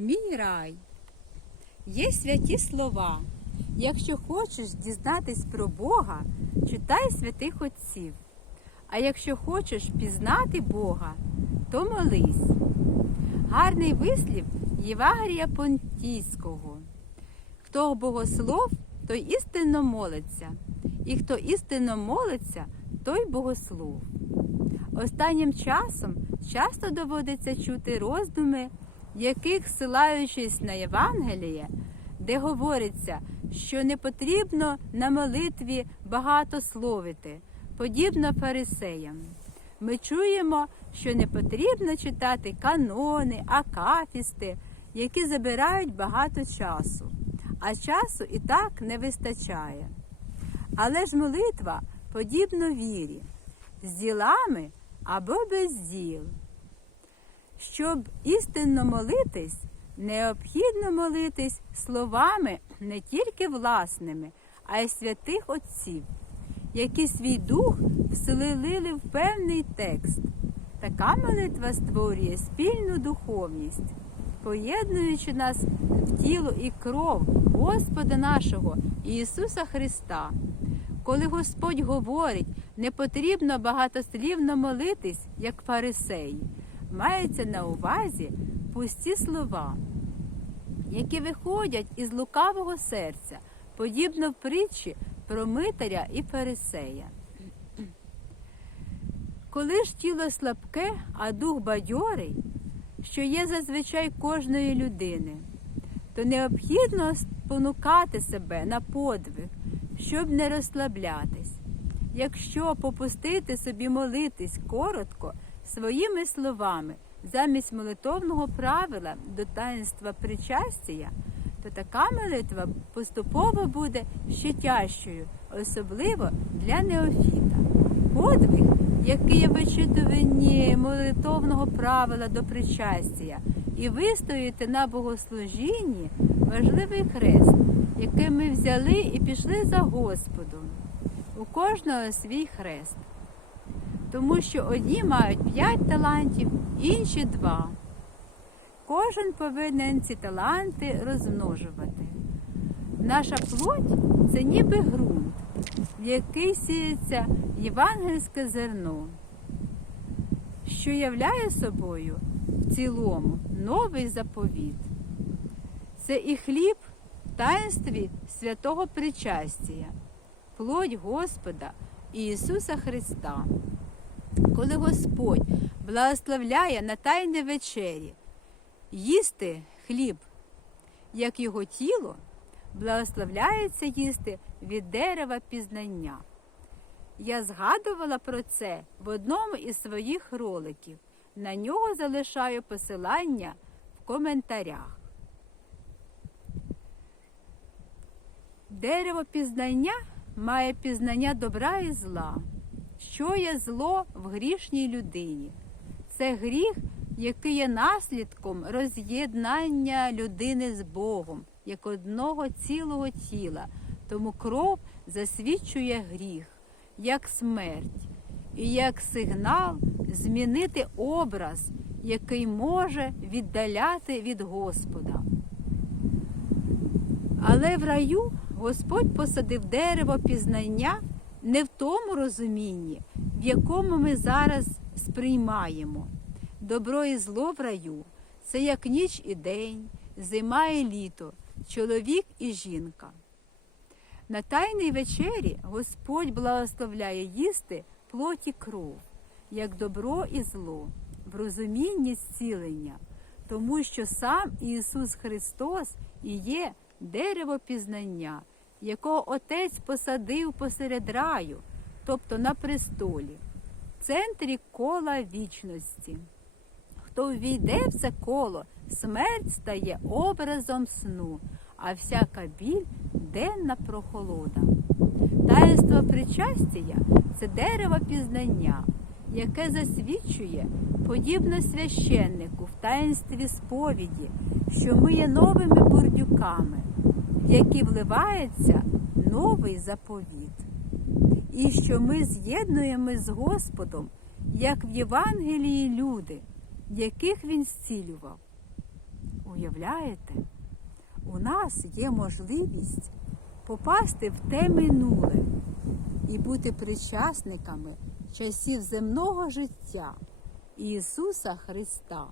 Мій рай. Є святі слова. Якщо хочеш дізнатись про Бога, читай святих отців. А якщо хочеш пізнати Бога, то молись. Гарний вислів Євагрія Понтійського. Хто богослов, той істинно молиться, і хто істинно молиться, той богослов. Останнім часом часто доводиться чути роздуми, яких, силаючись на Євангеліє, де говориться, що не потрібно на молитві багато словити, подібно фарисеям. Ми чуємо, що не потрібно читати канони, акафісти, які забирають багато часу, а часу і так не вистачає. Але ж молитва подібно вірі, з ділами або без діл. Щоб істинно молитись, необхідно молитись словами не тільки власними, а й святих отців, які свій дух вселили в певний текст. Така молитва створює спільну духовність, поєднуючи нас в тіло і кров Господа нашого Ісуса Христа. Коли Господь говорить, не потрібно багатослівно молитись, як фарисеї, мається на увазі пусті слова, які виходять із лукавого серця, подібно в притчі про митаря і фарисея. Коли ж тіло слабке, а дух бадьорий, що є зазвичай кожної людини, то необхідно спонукати себе на подвиг, щоб не розслаблятись. Якщо попустити собі молитись коротко своїми словами замість молитовного правила до таїнства причастя, то така молитва поступово буде ще тяжчою, особливо для неофіта. Подвиг, який є вичитуванні молитовного правила до причастя, і вистояти на богослужінні важливий хрест, який ми взяли і пішли за Господом. У кожного свій хрест. Тому що одні мають п'ять талантів, інші два. Кожен повинен ці таланти розмножувати. Наша плоть це ніби ґрунт, в який сіється євангельське зерно, що являє собою в цілому новий заповіт. Це і хліб в таїнстві святого причастя, плоть Господа Ісуса Христа. Коли Господь благословляє на тайне вечері їсти хліб, як його тіло, благословляється їсти від дерева пізнання. Я згадувала про це в одному із своїх роликів. На нього залишаю посилання в коментарях. Дерево пізнання має пізнання добра і зла. Що є зло в грішній людині? Це гріх, який є наслідком роз'єднання людини з Богом як одного цілого тіла. Тому кров засвідчує гріх, як смерть, і як сигнал змінити образ, який може віддаляти від Господа. Але в раю Господь посадив дерево пізнання не в тому розумінні, в якому ми зараз сприймаємо. Добро і зло в раю це як ніч і день, зима і літо, чоловік і жінка. На тайній вечері Господь благословляє їсти плоті кров, як добро і зло, в розумінні зцілення, тому що сам Ісус Христос і є дерево пізнання, якого Отець посадив посеред раю, тобто на престолі, в центрі кола вічності. Хто ввійде в це коло, смерть стає образом сну, а всяка біль денна прохолода. Таїнство причастя це дерево пізнання, яке засвідчує, подібно священнику в таїнстві сповіді, що ми є новими бурдюками, які вливається новий заповіт. І що ми з'єднуємо з Господом, як в Євангелії люди, яких Він зцілював. Уявляєте, у нас є можливість попасти в те минуле і бути причасниками часів земного життя Ісуса Христа.